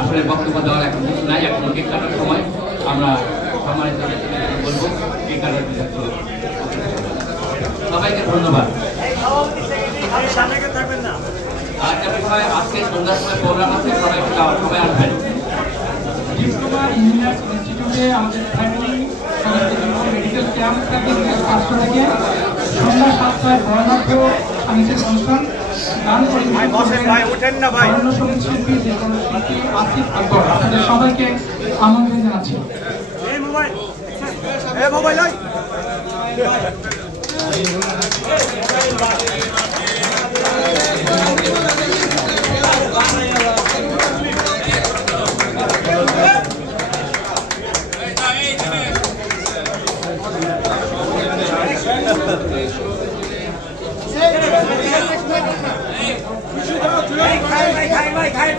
আসলে বক্তব্য দেওয়ার এখন কিছু নাই, এখন কেক কাটার সময় আমরা সম্মানিত বলবো কেক কাটার বিষয়। সবাইকে ধন্যবাদ। আজকে সন্ধ্যার সময় প্রোগ্রাম আছে, সবাই আসবেন। ডিপ্লোমা ইঞ্জিনিয়ার্স ইনস্টিটিউটে আমাদের ফ্যামিলি মেডিকেল ক্যাম্প থাকে 5টা থেকে সন্ধ্যা 7টায় বর্ণাঢ্য সাংস্কৃতিক অনুষ্ঠান গান পরিবেশন শিল্পী যে কোনো শিল্পী আসিফ আকবর। আপনাদের সবাইকে আমন্ত্রণ জানাচ্ছি। Khai